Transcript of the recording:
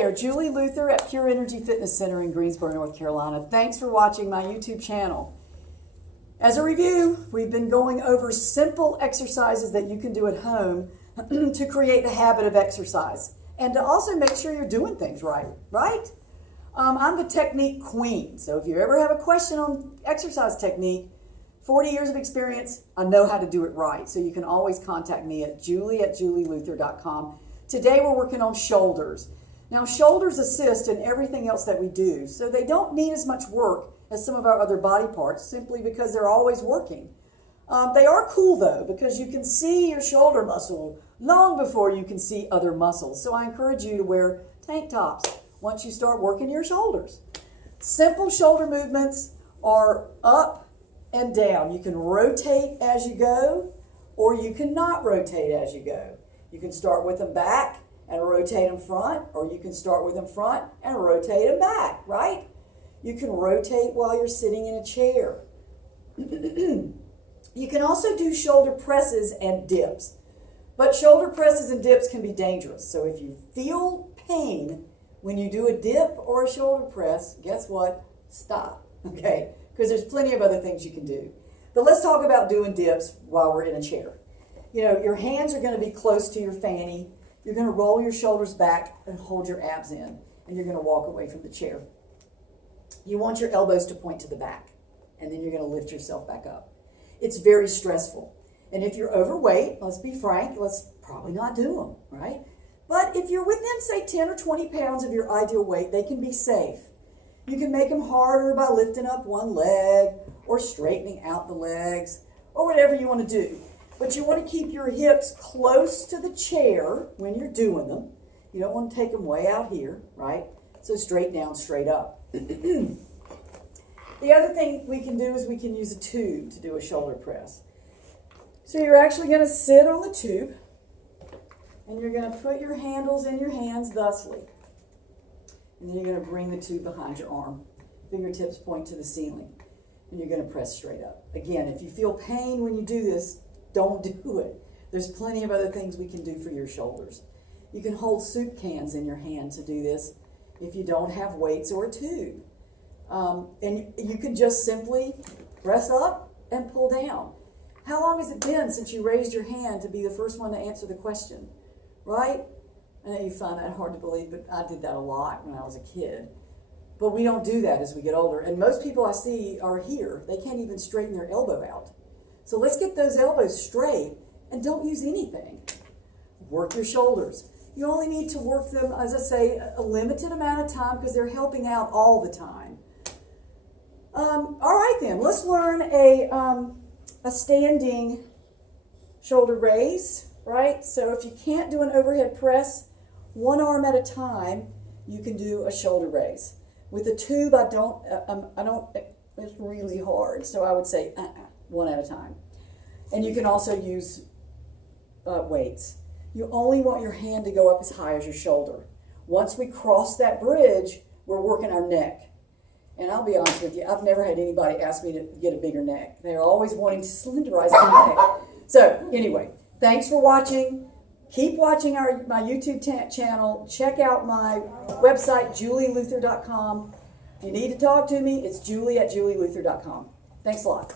there, Julie Luther at Pure Energy Fitness Center in Greensboro, North Carolina. Thanks for watching my YouTube channel. As a review, we've been going over simple exercises that you can do at home to create the habit of exercise and to also make sure you're doing things right? I'm the technique queen, so if you ever have a question on exercise technique, 40 years of experience, I know how to do it right. So you can always contact me at julie@julieluther.com. Today we're working on shoulders. Now shoulders assist in everything else that we do, so they don't need as much work as some of our other body parts simply because they're always working. They are cool though because you can see your shoulder muscle long before you can see other muscles. So I encourage you to wear tank tops once you start working your shoulders. Simple shoulder movements are up and down. You can rotate as you go, or you cannot rotate as you go. You can start with them back and rotate them front, or you can start with them front and rotate them back, right? You can rotate while you're sitting in a chair. You can also do shoulder presses and dips, but shoulder presses and dips can be dangerous. So if you feel pain when you do a dip or a shoulder press, guess what? Stop, okay? Because there's plenty of other things you can do. But let's talk about doing dips while we're in a chair. You know, your hands are going to be close to your fanny. You're going to roll your shoulders back and hold your abs in, and you're going to walk away from the chair. You want your elbows to point to the back, and then you're going to lift yourself back up. It's very stressful. And if you're overweight, let's be frank, let's probably not do them, right? But if you're within, say, 10 or 20 pounds of your ideal weight, they can be safe. You can make them harder by lifting up one leg or straightening out the legs or whatever you want to do. But you want to keep your hips close to the chair when you're doing them. You don't want to take them way out here, right? So straight down, straight up. The other thing we can do is we can use a tube to do a shoulder press. So you're actually going to sit on the tube and you're going to put your handles in your hands thusly. And then you're going to bring the tube behind your arm. Fingertips point to the ceiling. And you're going to press straight up. Again, if you feel pain when you do this, don't do it. There's plenty of other things we can do for your shoulders. You can hold soup cans in your hand to do this if you don't have weights or a tube. And you can just simply press up and pull down. How long has it been since you raised your hand to be the first one to answer the question? Right? I know you find that hard to believe, but I did that a lot when I was a kid. But we don't do that as we get older. And most people I see are here. They can't even straighten their elbow out. So let's get those elbows straight and don't use anything. Work your shoulders. You only need to work them, as I say, a limited amount of time because they're helping out all the time. All right then, let's learn a standing shoulder raise, right? So if you can't do an overhead press, one arm at a time, you can do a shoulder raise. With a tube, it's really hard. So I would say one at a time. And you can also use weights. You only want your hand to go up as high as your shoulder. Once we cross that bridge, we're working our neck. And I'll be honest with you, I've never had anybody ask me to get a bigger neck. They're always wanting to slenderize their neck. So anyway, thanks for watching. Keep watching my YouTube channel. Check out my website, julieluther.com. If you need to talk to me, it's julie@julieluther.com. Thanks a lot.